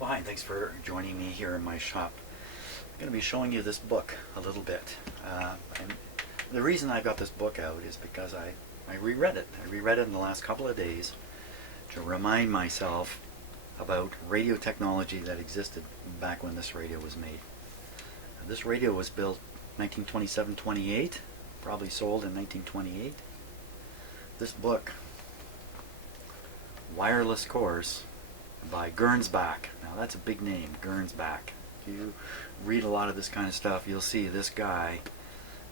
Well, hi, thanks for joining me here in my shop. I'm going to be showing you this book a little bit. And the reason I got this book out is because I reread it. I reread it in the last couple of days to remind myself about radio technology that existed back when this radio was made. This radio was built 1927-28, probably sold in 1928. This book, Wireless Course, by Gernsback. Now that's a big name, Gernsback. If you read a lot of this kind of stuff, you'll see this guy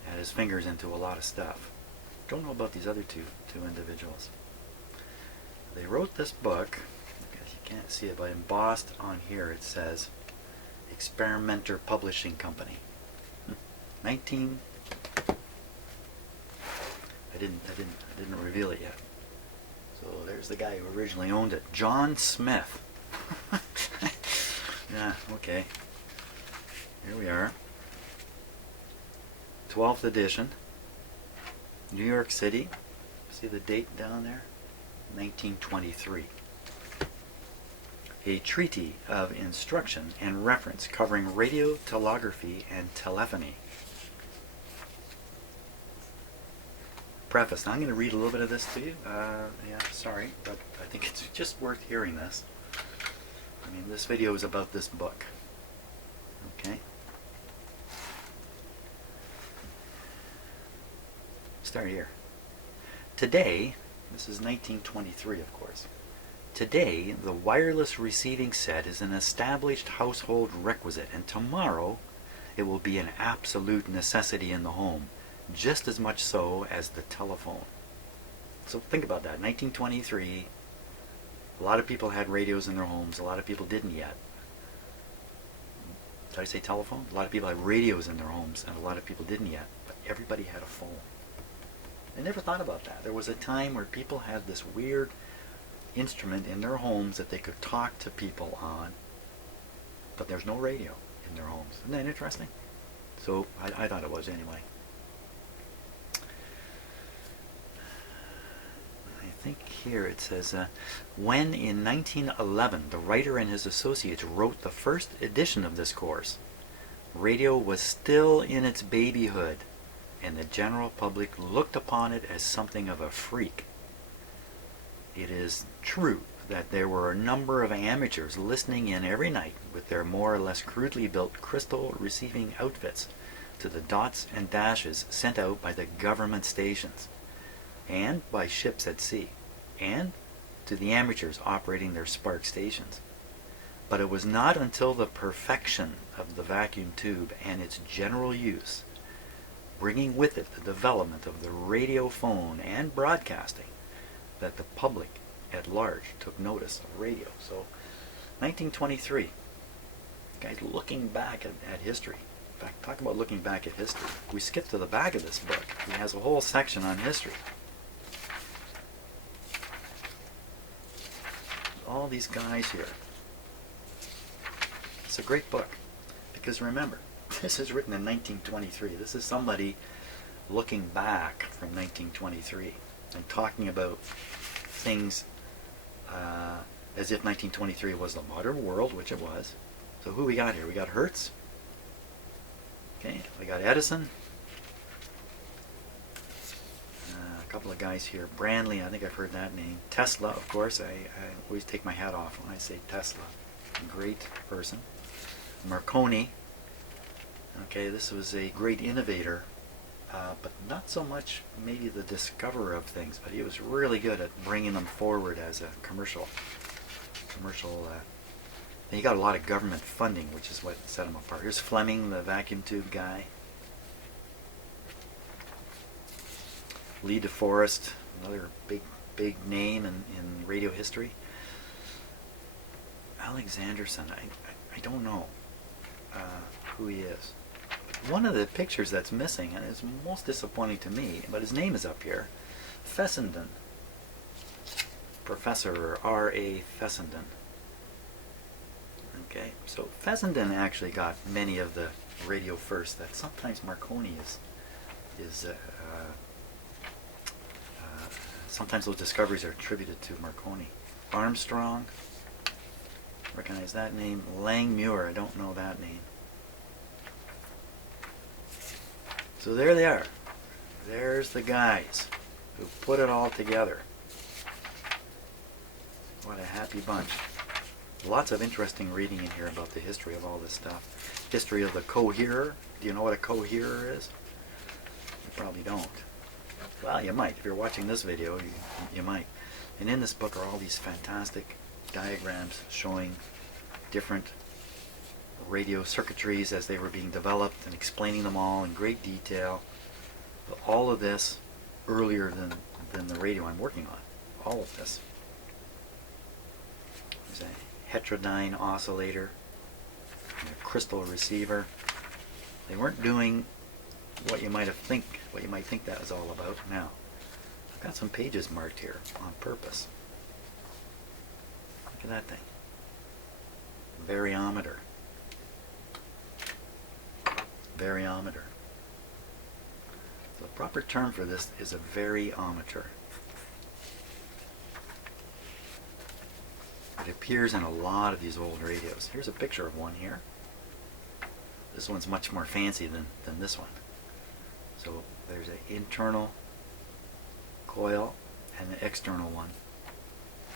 had his fingers into a lot of stuff. Don't know about these other two individuals. They wrote this book, I guess you can't see it, but embossed on here it says Experimenter Publishing Company. 19 I didn't reveal it yet. So there's the guy who originally owned it, John Smith. Yeah, okay. Here we are. 12th edition. New York City. See the date down there? 1923. A treaty of instruction and reference covering radio, telegraphy, and telephony. Preface. Now I'm going to read a little bit of this to you. Yeah, sorry, but I think it's just worth hearing this. I mean, this video is about this book. Okay? Start here. Today, this is 1923, of course. Today, the wireless receiving set is an established household requisite, and tomorrow it will be an absolute necessity in the home, just as much so as the telephone. So think about that. 1923, a lot of people had radios in their homes. A lot of people didn't yet. Did I say telephone? A lot of people had radios in their homes, and a lot of people didn't yet. But everybody had a phone. They never thought about that. There was a time where people had this weird instrument in their homes that they could talk to people on, but there's no radio in their homes. Isn't that interesting? So I thought it was anyway. I think here it says, when in 1911 the writer and his associates wrote the first edition of this course, radio was still in its babyhood, and the general public looked upon it as something of a freak. It is true that there were a number of amateurs listening in every night with their more or less crudely built crystal receiving outfits to the dots and dashes sent out by the government stations, and by ships at sea, and to the amateurs operating their spark stations. But it was not until the perfection of the vacuum tube and its general use, bringing with it the development of the radiophone and broadcasting, that the public at large took notice of radio. So, 1923. Guys, looking back at history. In fact, talk about looking back at history. We skip to the back of this book. It has a whole section on history. All these guys here. It's a great book. Because remember, this is written in 1923. This is somebody looking back from 1923 and talking about things as if 1923 was the modern world, which it was. So who we got here? We got Hertz. Okay, we got Edison. A couple of guys here. Branly, I think I've heard that name. Tesla, of course. I always take my hat off when I say Tesla. Great person. Marconi. Okay, this was a great innovator, but not so much maybe the discoverer of things, but he was really good at bringing them forward as a commercial. He got a lot of government funding, which is what set him apart. Here's Fleming, the vacuum tube guy. Lee DeForest, another big name in radio history. Alexanderson, I don't know who he is. One of the pictures that's missing, and it's most disappointing to me, but his name is up here, Fessenden. Professor R.A. Fessenden. Okay, so Fessenden actually got many of the radio first that sometimes Marconi is sometimes those discoveries are attributed to Marconi. Armstrong, recognize that name. Langmuir, I don't know that name. So there they are. There's the guys who put it all together. What a happy bunch. Lots of interesting reading in here about the history of all this stuff. History of the coherer. Do you know what a coherer is? You probably don't. Well, you might. If you're watching this video, you might. And in this book are all these fantastic diagrams showing different radio circuitries as they were being developed and explaining them all in great detail. But all of this earlier than the radio I'm working on. All of this. There's a heterodyne oscillator, and a crystal receiver. They weren't doing what you might think that was all about. Now, I've got some pages marked here on purpose. Look at that thing. Variometer. Variometer. The proper term for this is a variometer. It appears in a lot of these old radios. Here's a picture of one here. This one's much more fancy than this one. So there's an internal coil and an external one.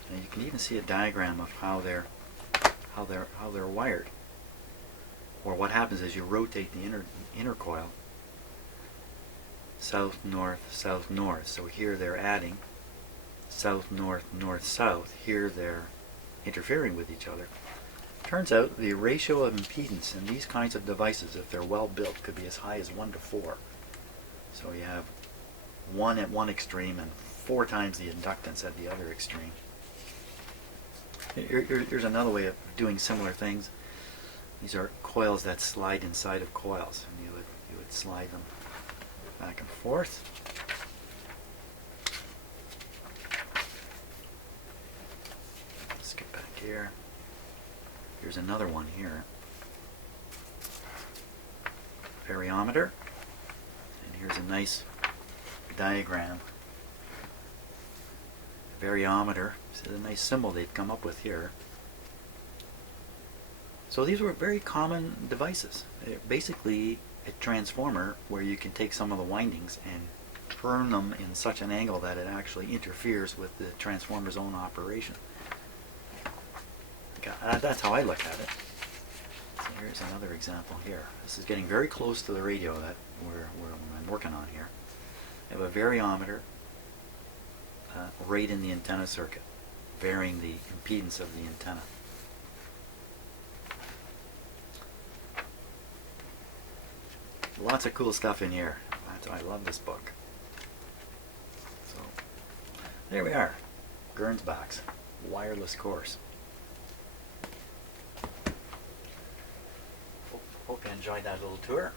And you can even see a diagram of how they're wired. Or what happens is you rotate the inner coil south, north. So here they're adding south, north, south. Here they're interfering with each other. Turns out the ratio of impedance in these kinds of devices, if they're well built, could be as high as 1 to 4. So you have 1 at one extreme and 4 times the inductance at the other extreme. Here's another way of doing similar things. These are coils that slide inside of coils, and you would slide them back and forth. Let's get back here. Here's another one here. Variometer. And here's a nice diagram. Variometer. This is a nice symbol they've come up with here. So these were very common devices. They're basically a transformer where you can take some of the windings and turn them in such an angle that it actually interferes with the transformer's own operation. That's how I look at it. So here's another example here. This is getting very close to the radio that I'm working on here. I have a variometer right in the antenna circuit, varying the impedance of the antenna. Lots of cool stuff in here. I love this book. So there we are. Gernsback's wireless course. Hope you enjoyed that little tour.